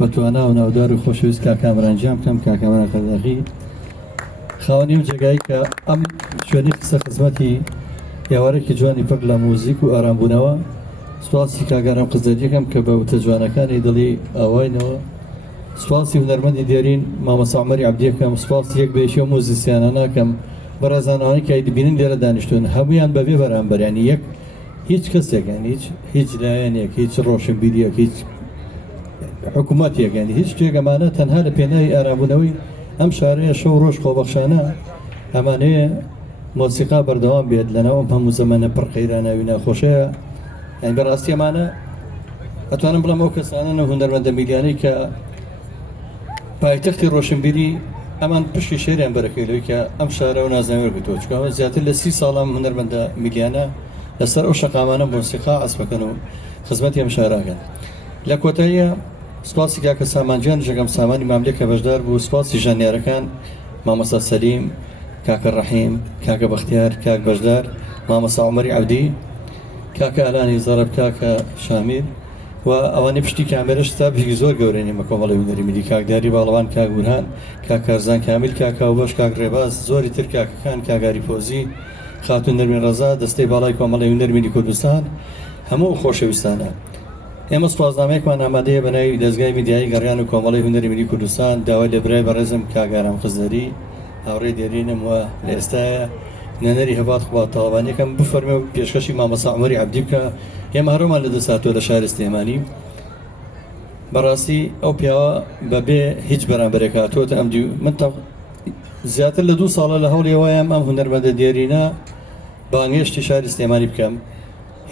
بەتوانە و ناودار و خۆشەویست کاکامرانجام بکەم کاکامران قەرداغی خاوەنی و جێگایی کە ئەم شوێنی قسە خزمەتی ئێوارێکی جوانی پڕ لە موزیک و ئارامبوونەوە سوپاسی کاگارم قزدەریەکەم کە بە وتە جوانەکانی دڵی ئاواینەوە سوپاسی هونەرمەندی دێرین مامەستا عومەری عەبدیەکەم سوپاسی یەک بەیەشی و موزیسیانانەکەم بەڕێزانەوانی کە دەبینن لێرە دانیشتون هەموویان بەبێ بەرامبەر یەک هیچ کەسێک هیچ لایەنێک هیچ ڕۆشنبیریەک هیچ حکوومەتێک هیچ شتێکەمانە تەنها لە پێناوی ئارابوونەوەی ئەم شارەیە شەو ڕۆژ خۆبەخشانە ئەمانەیە مۆسیقا بەردەوام بێت لەناو ئەم هەموو زەمانە پڕ قەیراناوی ناخۆشەیە بەڕاستی ئەمانە ئەتوانم بڵێم ئەو کەسانە هونەرمەندە میلیانەی کە پایتەختی ڕۆشنبیری ئەمان پشتی شێریان بەرەکەیلەوەی کە ئەم شارە و نازانێت کردووە چکە زیاتر لە 30 ساڵام هونەرمەندە میلیانە لەسەر ئەو شەقامانە مۆسیقا ئەسپەکەن و خزمەتی ئەم شاراکەن لە کۆتاییە سوپاسی کاکە سامانجیان ژەگەم سامانی ماملێک کە بەشدار بوو سوپاسی ژانیارەکان مامەستا سەلیم کاکە ڕەحیم کاکە بەختیار کاک بەشدار مامەستا عومەری عەبدی کاکە ئەلانی زەرەب کاکە شامیر و ئەوانەی پشتی کامێرەش تابێکی زۆر گەورەی مە کۆمەڵی هونەری میلی کاکداری باڵەوان کاک بورهان کاک کارزان کامیل کاکە وبەش کاک ڕێباز زۆری تر کاکەکان کاگاری فۆزی خاتون نەرمین ڕەزا دەستەی باڵای کۆمەڵی هونەری میلی کوردستان هەموو خۆشەویستانە ئێمە سوپاسنامەیەکمان ئامادەیە بە ناوی دەستگای میدیایی گەڕیان و کۆمەڵی هونەری میلی کوردستان داوای لە برای بەڕێزم کاگارام قزدەری هاوڕێی دێرینم وە لە ئێستاە نەنەری هەبات خوات تاڵبانیەکەم بفەرمێ و پێشکەشی مامەستا عومەری عەبدی بکە ئێمە هەرومان لە دەساتوە لە شاری سلێمانی بەڕاستی ئەو پیاوە بەبێ هیچ بەرامبەرێک هاتووەتە ئەم من زیاتر لە 2 ساڵە لە هەوڵی وایەم ئەم هونەرمەندە دێرینە بانگێشتی شاری سلێمانی بکەم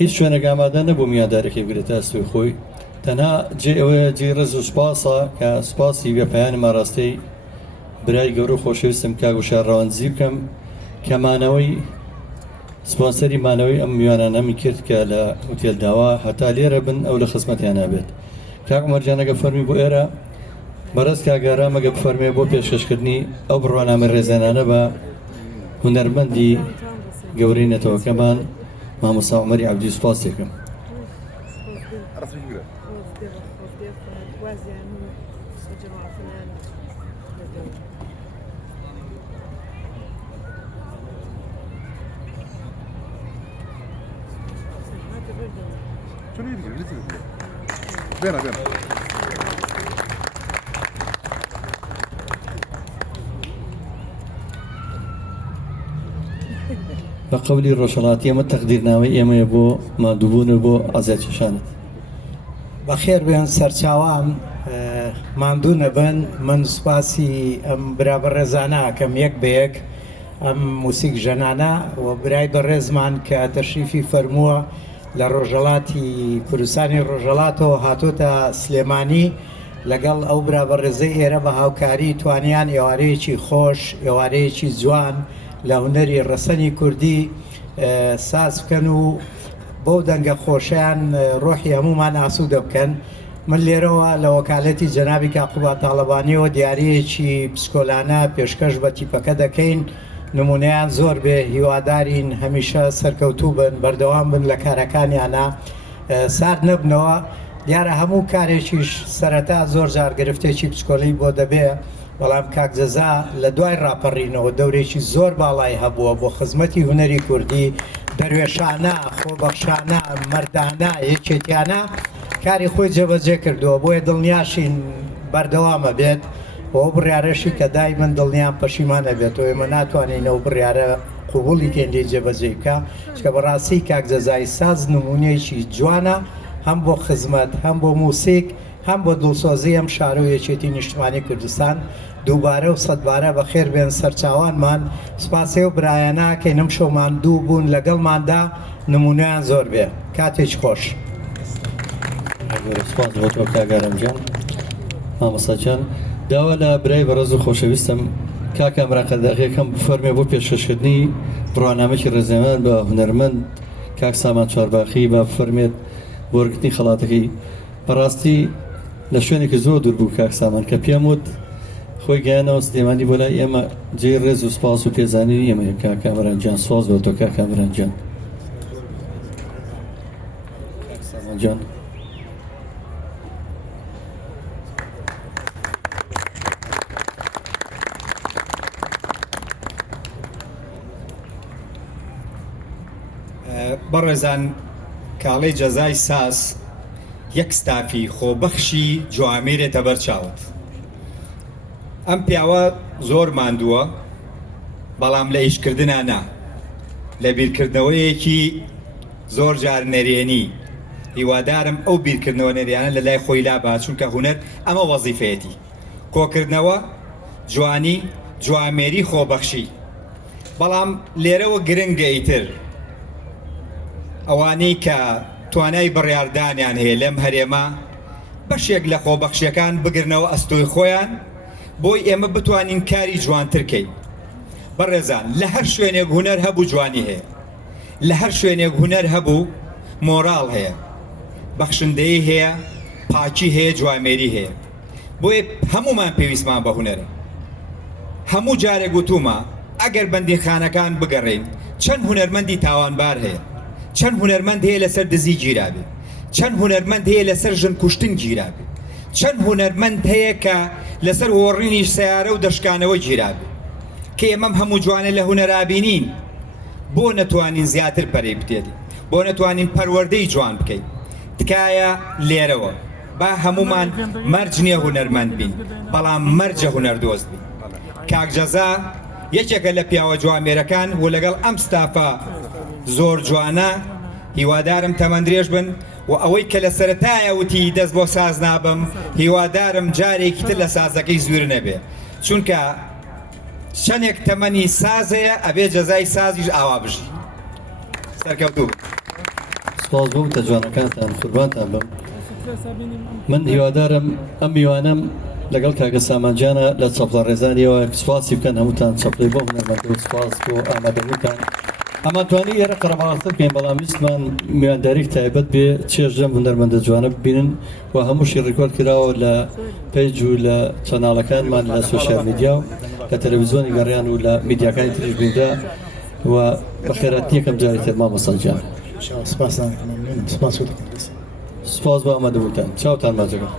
هیچ شوێنێک ئامادە نەبوو میادارێکی بگرێتە ئەستوی خۆی تەنها جێ ئەوەیە جێ ڕێز و سوپاسە کە سوپاسی بێپەیانی ماڕاستەی برای گەورە و خۆشەویستم کاک و شارڕەوانزی بکەم کە مانەوەی سپۆنسەری مانەوەی ئەم میوانانەمی کرد کە لە ئوتێل داوا هەتا لێرە بن ئەو لە خزمەتیان نابێت کاک عومەرجانەگە فەرمی بۆ ئێرە بەڕێز کاگارامەگە بفەرمێ بۆ پێشکەشکردنی ئەو بڕوانامە ڕێزانانە بە هونەرمەندی گەورەی نەتەوەکەمان مامەستا عومەری عەبدی سوپاسێکم بە قەولی ڕۆژهەڵاتی ئەمە تەقدیرنامەی ئێمەیە بۆ مادووبوون و بۆ ئازادکێشانت بەخێر بێن سەرچاوان ماندوو نەبن من سوپاسی ئەم برا بەڕێزانە ئەکەم یەک بە یەک ئەم موسیک ژەنانە و برای بەڕێزمان کە تەشریفی فەرمووە لە ڕۆژهەڵاتی کوردستانی ڕۆژهەڵاتەوە هاتۆتە سلێمانی لەگەڵ ئەو برا بەڕێزەی ئێرە بە هاوکاری توانیان ئێوارەیەکی خۆش ئێوارەیەکی جوان لە هونەری ڕەسەنی کوردی ساز بکەن و بۆ دەنگە خۆشیان ڕۆحی هەمومان ئاسوودە بکەن من لێرەوە لە وەکالەتی جەنابی کاقوبا تاڵەبانیەوە دیارەیەکی پسکۆلانە پێشکەش بە تیپەکە دەکەین نمونەیان زۆر بێ هیوادارین هەمیشە سەرکەوتوو بن بەردەوام بن لە کارەکانیانە سارد نەبنەوە دیارە هەموو کارێکیش سەرەتا زۆر جار گرفتێکی پسکۆلی بۆ دەبێ بەڵام کاک جەزا لە دوای ڕاپەڕینەوە دەورێکی زۆر باڵای هەبووە بۆ خزمەتی هونەری کوردی دەروێشانە خۆبەخشانە مەردانە یەکێتیانە کاری خۆی جێبەجێ کردووە بۆیە دڵنیاشین بەردەوامە بێت بۆ بڕیارەشی کە دای من دڵنیان پەشیمانە بێتەوە ئێمە ناتوانینەوە بڕیارە قوبوڵی تێندی جێبەجێ بکە چکە بەڕاستی کاک جەزای ساز نمونەیەکی جوانە هەم بۆ خزمەت هەم بۆ موسیک هەم بۆ دڵسۆزی ئەم شارە و یەکێتی نیشتمانی کوردستان دووبارە و سەدبارە بەخێر بێن سەرچاوانمان سوپاسێ و برایانە کەینەم شەومان دوو بوون لەگەڵماندا نمونەیان زۆر بێ کاتێک خۆش سپاس بۆ تۆ کاگارەمجان مامەستاجان داوا لە برای بەڕێز و خۆشەویستم کاک ئەمران قەرداغیەکەم بفەرمێ بۆ پێشکەشکردنی بڕوانامەی ڕێزێمان بە هونەرمەند کاک سامان چوارباخی بە بفەرمێت بۆ وەرگرتنی خەڵاتەکەی بەڕاستی لە شوێنێکی زۆر دوور بوو کاک سامان کە پێم وت خۆی گەیانەوە سلێمانی بۆ لای ئێمە جێ ڕێز و سپاس و پێزانینی ئێمەیە کاک ئەمرانجان سواز بۆ تۆ کاک ئەمرانجان کاک سامانجان بەڕێزان کاڵەی جەزای ساس یەک ستافی خۆبەخشی جوامێرێتە بەر چاوت. ئەم پیاوە زۆر ماندووە، بەڵام لە ئیشکردنا نا، لە بیرکردنەوەیەکی زۆر جار نەرێنی. هیوادارم ئەو بیرکردنەوە نەریانە لە لای خۆی لابات، چونکە هونەر ئەمە وەزیفەیەتی کۆکردنەوە، جوانی، جوامێری، خۆبەخشی. بەڵام لێرەوە گرنگە ئیتر ئەوانەی کە توانای بڕیاردانیان هەیە لەم هەرێمە بەشێک لە خۆبەخشیەکان بگرنەوە ئەستۆی خۆیان بۆی ئێمە بتوانین کاری جوانترکەین. بەڕێزان لە هەر شوێنێک هونەر هەبوو جوانی هەیە، لە هەر شوێنێک هونەر هەبوو مۆراڵ هەیە، بەخشندەیی هەیە، پاکی هەیە، جوامێری هەیە. بۆیە هەمومان پێویستمان بە هونەرە. هەموو جارێک گوتومە ئەگەر بەندیخانەکان بگەڕین چەند هونەرمەندی تاوانبار هەیە، چەند هونەرمەند هەیە لەسەر دزی گیرابێ، چەند هونەرمەند هەیە لەسەر ژن کوشتن گیرابێ، چەند هونەرمەند هەیە کە لەسەر وەڕینی سیارە و دەشکانەوە گیرابێ. کە ئێمەم هەموو جوانە لە هونەرابینین، بۆ نەتوانین زیاتر پەرەی بدێت، بۆ نەتوانین پەروەردەی جوان بکەین. تکایە لێرەوە با هەمومان مەرج نییە هونەرمەند بین، بەڵام مەرجە هونەردۆست بین. کاک جەزا یەکێکە لە پیاوە جوامێرەکان و لەگەڵ ئەم ستافە زۆر جوانە هیوادارم تەمەندرێژ بن و ئەوەی کە لە سەرەتایە وتی دەست بۆ ساز نابم، هیوادارم جارێکی تر لە سازەکەی زوور نەبێ، چونکە چەندێک تەمەنی سازەیە ئەبێ جەزای سازیش ئاوا بژی. سەرکەوتوو سپاس بۆ تەجوانەکانتان، قوربانتان بم. من هیوادارم ئەم میوانەم لەگەڵ کاگە سامانجانە لە چەپڵە ڕێزانیەوە سوپاسی بکەن هەمووتان چەپڵی بۆ هونەرمەند و سپاس بۆ ئامادەبووتان. ئەمە توانی ئێرە قەرەباڵتر بکەین، بەڵام ویستمان میوانداریک تایبەت بێ چێژدەم هونەرمەندە جوانە ببینن و هەمووشی ڕیکۆرد کراوە لە پێیج و لە چەناڵەکانمان لە سۆشیال میدیا و لە تەلەڤیزیۆنی گەڕیان و لە میدیاکانی تریش بیندا و بەخێرهاتنی یەکەم جاری تر مامۆستا گیان. سپاس بۆ ئامادەبووتان، چاوتان ماچەکە.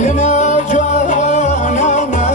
Lena Joanna, how am I?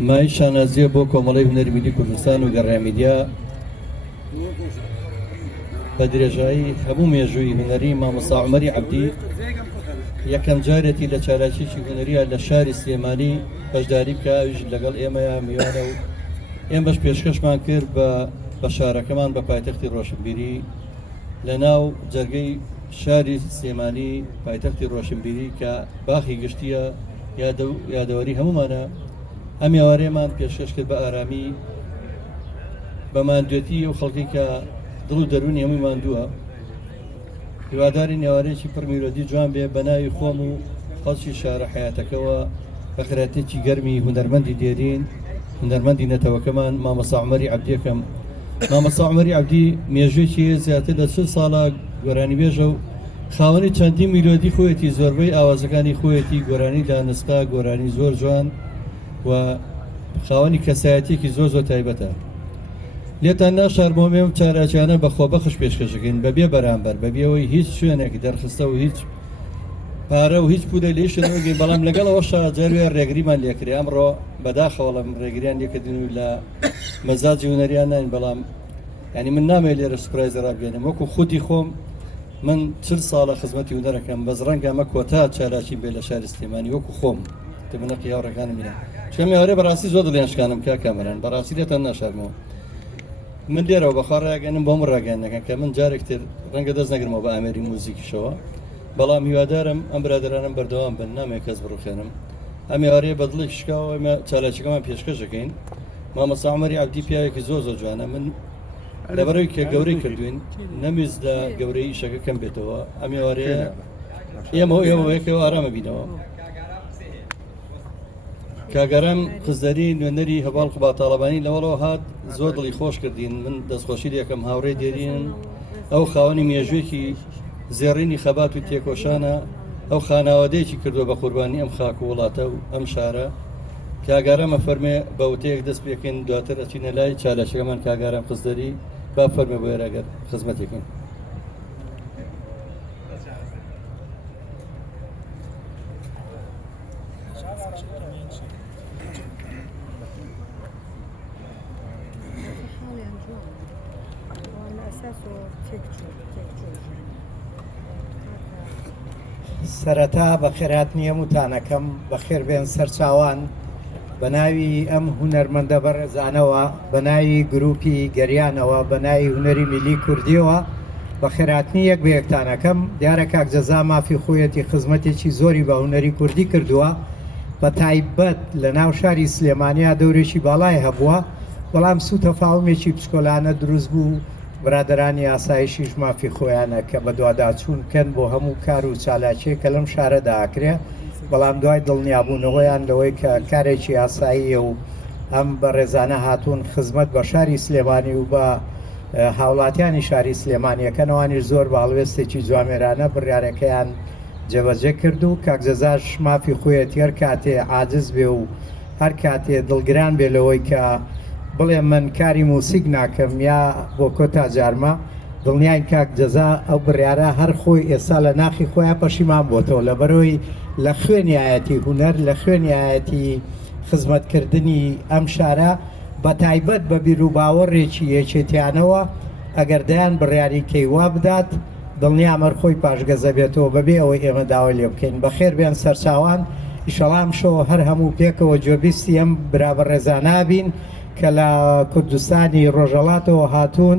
مای شانازیە بۆ کۆمەڵی هونەری میلی کوردستان و گەڕامیدیا بە درێژایی هەموو مێژووی هونەری مامۆستا عومەری عەبدی یەکەم جارێتی لە چالاکیی هونەریە لە شاری سلێمانی بەشداری بکە ئەویش لەگەڵ ئێمەیە میوانە و ئێمە بەش پێشکەشمان کرد بە شارەکەمان بە پایتەختی ڕۆشنبیری لە ناو جەرگەی شاری سلێمانی پایتەختی ڕۆشنبیری کە باخی گشتیە یادەوەری هەمومانە ئەم ئێوارەیەمان پێشکەش کرد بە ئارامی بە ماندوێتی و خەڵکی کە دڵ و دەرونی هەمووی ماندووە هیواداری نێوارەیەکی پڕ میلۆدی جوان بێ بە ناوی خۆم و خەڵکی شارە حیاتەکەەوە بە خراپەتێکی گەرمی هونەرمەندی دێرین هونەرمەندی نەتەوەکەمان مامۆستا عومەری عەبدیەکەم مامۆستا عومەری عەبدی مێژوویەکی زیاتر لە 40 ساڵە گۆرانی بێژە و خاوەنی چەندی میلۆدی خۆیەتی زۆربەی ئاوازەکانی خۆیەتی گۆرانی دانسقا گۆرانی زۆر جوان و خاوەنی کەسایەتێکی زۆر تایبەتە لێتان ناشارمۆمێ و چاراچیانە بەخۆ بەخش پێشکەشەکەین بەبێ بەرامبەر بەبێەوەی هیچ شوێنێکی دەرخستە و هیچ پارە و هیچ پولە لێشنەوەگەین بەڵام لەگەڵەوە جاروێ ڕێگریمان لێکرێ ئەمڕۆ بەداخەوەڵم ڕێگریان لێکردین و لە مەزاجی هونەریان نین بەڵام ینی من نامێت لێرە سوپرایز ڕابگەێنم وەکو خودی خۆم من 40 ساڵە خزمەتی هونەرەکەم بەس ڕەنگە ئەمە کۆتا چالاکی بێ لە شاری سلێمانی وەکو خۆم تمنەقی هاوڕێکانم بینە چکەم ئێوارەیە بەڕاستی زۆر دڵێنشکانم کا کامەران بەڕاستی لێتان ناشارمەوە من لێرەوە بەخوا ڕاگەنم بۆم ڕاگەیانەکەن کە من جارێکتر ڕەنگە دەست نەگرمەوە بە ئامێری موزیکیشەوە بەڵام هیوادارم ئەم برادرانم بەردەوام بن نامێک کەس بڕوخێنم ئەم ئێوارەیە بەدڵی شکاوە ئێمە چالاکیەکەمان پێشکەشەکەین مامۆستا عومەری عەبدی پیاوێکی زۆر جوانە من لەبەرەوەی کە گەورەی کردوین نەمیزدا گەورەی ئیشەکە کەم بێتەوە ئەم ئێوارەیە ئێمەوەیەکەوە ئارامە بینەوە کاگەرم خزدەری نوێنەری هەواڵ قوبا تاڵەبانی لەوەڵەوە هات زۆر دڵی خۆش کردین من دەستخۆشی لێکم هاوڕێ دێرین ئەو خاوەنی مێژوێکی زێڕینی خەبات و تێکۆشانە ئەو خاناوادەیەکی کردووە بە قوربانی ئەم خاک و وڵاتە و ئەم شارە کاگارەمە فەرمێ بە وتەیەک دەست پێکەین دواتر ئەچینە لای چالەشەکەمان کاگارم خزدەری با فەرمێ بۆ ئێرەگەر خزمەتێکین سەرەتا بە خێرات نییە وتانەکەم بەخێر بێن سەرچاوان بە ناوی ئەم هونەرمەندە بەڕێزانەوە بە ناوی گروپی گەریانەوە بە ناوی هونەری میلی کوردیەوە بە خێراتنی یەک بە یەکتانەکەم دیارە کاک جەزا مافی خۆیەتی خزمەتێکی زۆری بە هونەری کوردی کردووە بە تایبەت لە ناو شاری سلێمانیا دەورێکی باڵای هەبووە بەڵام سوتە فاڵمێکی پشکۆلانە دروست بوو برادرانی ئاسایشیش مافی خۆیانە کە بە دوواداچوون کەن بۆ هەموو کار و چالاکیە کە لەم شارەدا ئاکرێ بەڵام دوای دڵنیابوونەوەیان لەوەی کە کارێکی ئاساییە و ئەم بە ڕێزانە هاتوون خزمەت بە شاری سلێمانی و بە هاوڵاتیانی شاری سلێمانیەکەنەوەنیش زۆر باڵوێستێکی جوامێرانە بڕیارەکەیان جێبەجێ کرد و کاک جەزاش مافی خۆیەتی هەر کاتێ عاجز بێ و هەر کاتێ دڵگران بێ لەوەی کە بڵێ من کاری موسیق ناکەم یا بۆ کۆتا جارمە دڵنیای کاک جەزا ئەو بڕیارە هەر خۆی ئێستا لە ناخی خۆیان پەشیمان بۆتەوە لەبەرەوەی لە خوێنیایەتی هونەر لە خوێنیایەتی خزمەتکردنی ئەم شارە بە تایبەت بە بیر و باوەڕێکی یەکێتیانەوە ئەگەر دەیان بڕیاری کەیوا بدات دڵنیامەر خۆی پاشگەزە بێتەوە بەبێ ئەوەی ئێمە داوای لێ بکەین بەخێر بێن سەرچاوان ئیشەڵام شەوە هەر هەموو پێکەوە جۆبیستی ئەم برابە ڕێزانابین کە لە کوردستانی ڕۆژەڵاتەوە هاتوون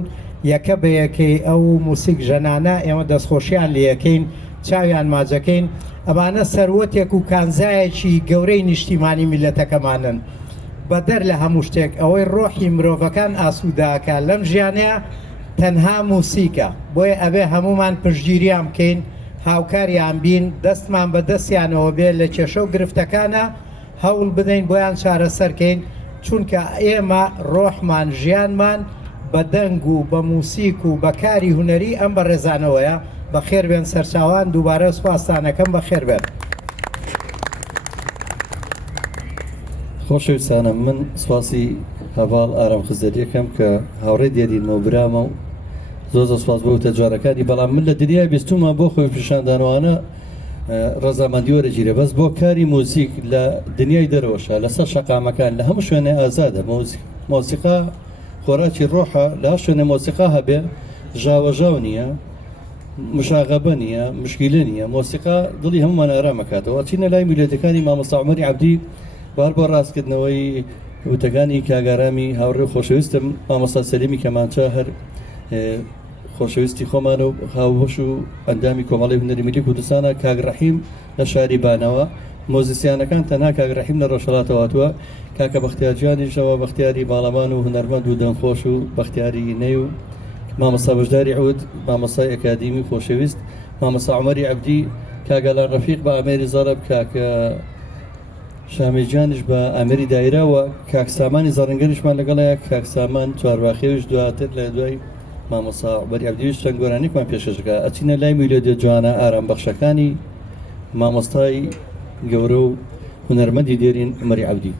یەکە بە یەکەی ئەو موسیق ژەنانە ئێمە دەستخۆشیان لە یەکەین چاویان ماجەکەین ئەمانە سەروەتێک و کانزایەکی گەورەی نیشتیمانی میلەتەکەمانن بەدەر لە هەموو شتێک ئەوەی ڕۆحی مرۆڤەکان ئاسووداکە لەم ژیانەیە تەنها موسیقە بۆیە ئەبێ هەمومان پشتگیریان بکەین هاوکاریان بین دەستمان بە دەستیانەوە بێ لە کێشە و گرفتەکانە هەوڵ بدەین بۆیان چارەسەرکەین چونکە ئێمە ڕۆحمان ژیانمان بە دەنگ و بە موسیق و بەکاری هونەری ئەم بە ڕێزانەوەیە بە خێر بێن سەرچاوان دووبارە سوپاسانەکەم بە خێر بێن. خۆشەویستانم من سواسی هەواڵ ئارام خزدەریەکەم کە هاوڕێ دیێرینمەوە برامە و زۆر سواس بۆ تەجارەکانی بەڵام من لە دنیای بیستومە بۆ خۆی پیشاندانەوانە ڕەزامەندی وەرەگیرە بەس بۆ کاری مۆزیک لە دنیای دەرەوەشە لەسەر شەقامەکان لە هەموو شوێنێ ئازادە مۆسیقا خۆراکی ڕۆحە لە شوێنێ مۆسیقا هەبێ ژاوەژاو نییە مشاغبە نییە مشکیلە نییە مۆسیقا دڵی هەمومان ئارامەکاتەوە چینە لای میلۆدەکانی مامۆستا عومەری عەبدی بار بۆ ڕاستکردنەوەی وتەکانی کاگارامی هاوڕێ خۆشەویستم مامۆستا سەلیمی کەمانچە هەر خۆشەویستی خۆمان و هاوبەش و ئەندامی کۆمەڵی هونەری میلی کوردستانە کاگڕەحیم لە شاری بانەوە مۆزیسیانەکان تەنها کاگڕەحیم لە ڕۆژهەڵاتەوەاتوە کاکە بەختیارجانیشەوە بەختیاری باڵەمان و هونەرمەند و دەنخۆش و بەختیاری نەی و مامۆستا بەشداری عود مامۆستای ئەکادیمی خۆشەویست مامۆستا عومەری عەبدی کاگەلان ڕەفیق بە ئامێری زەرب کاکە شامیجانش بە ئامێری دایرەوە کاکسامانی زەڕنگەریشمان لەگەڵەیە کاکسامان چوارباخێویش دواتر لە دوای مامۆستا عومەری عەبدیش چەند گۆرانێکمان پێشەژەکە ئەچینە لای میلۆدیە جوانە ئارام بەخشەکانی مامۆستای گەورە و هونەرمەندی دێرین عومەری عەبدی.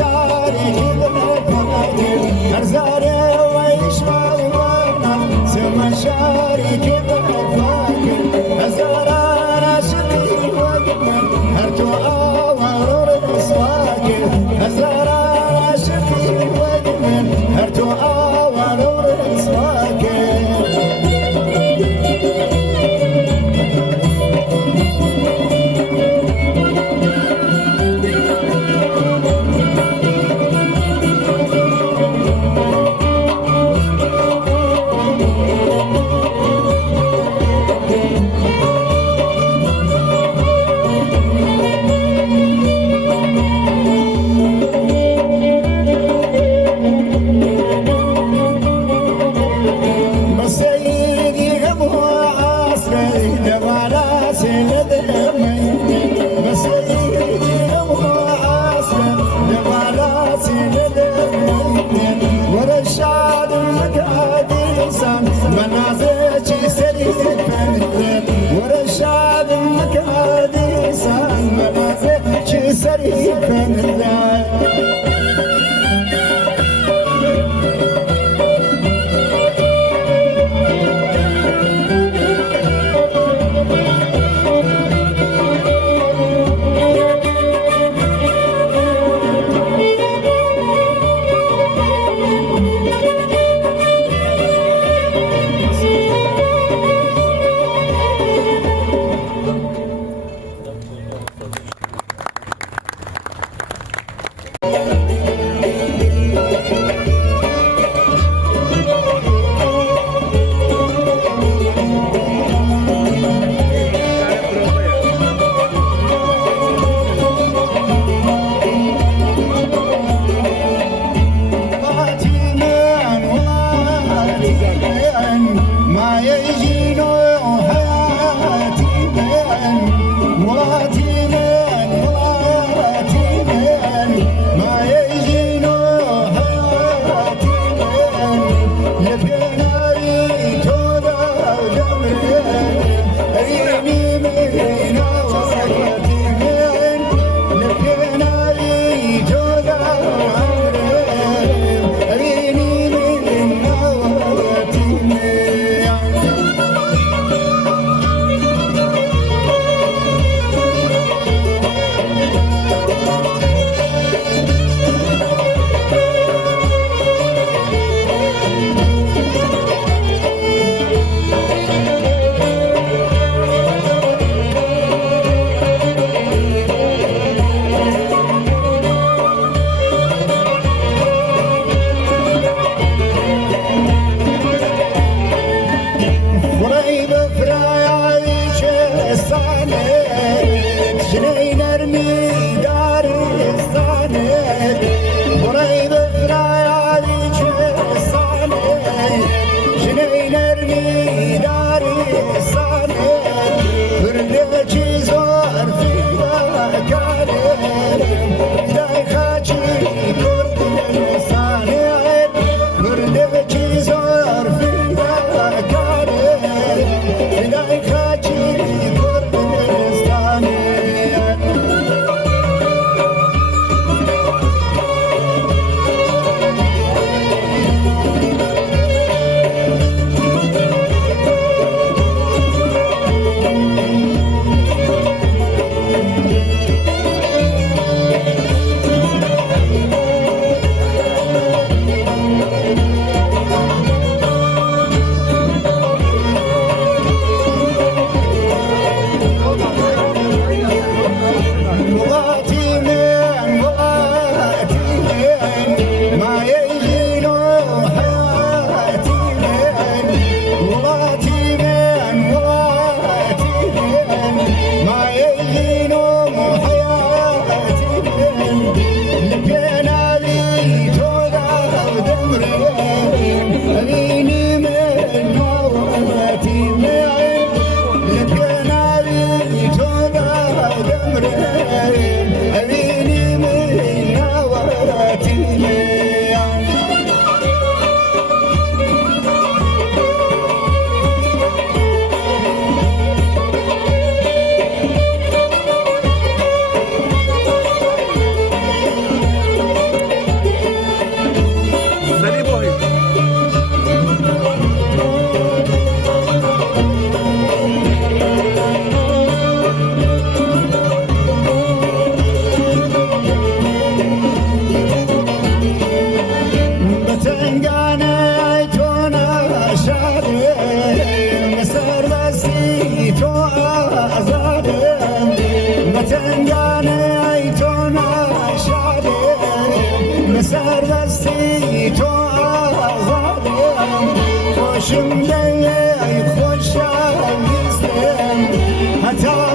شارك بالفاكر هرزاري ويشمال وانا سما شارك بالفاكر هزارنا شقي وقمن هرتو آوار الاسواكر هزارنا شقي وقمن هرتو آوار الاسواكر سردستی تو آزادم خوشم لیلی خوشم نیستم حتی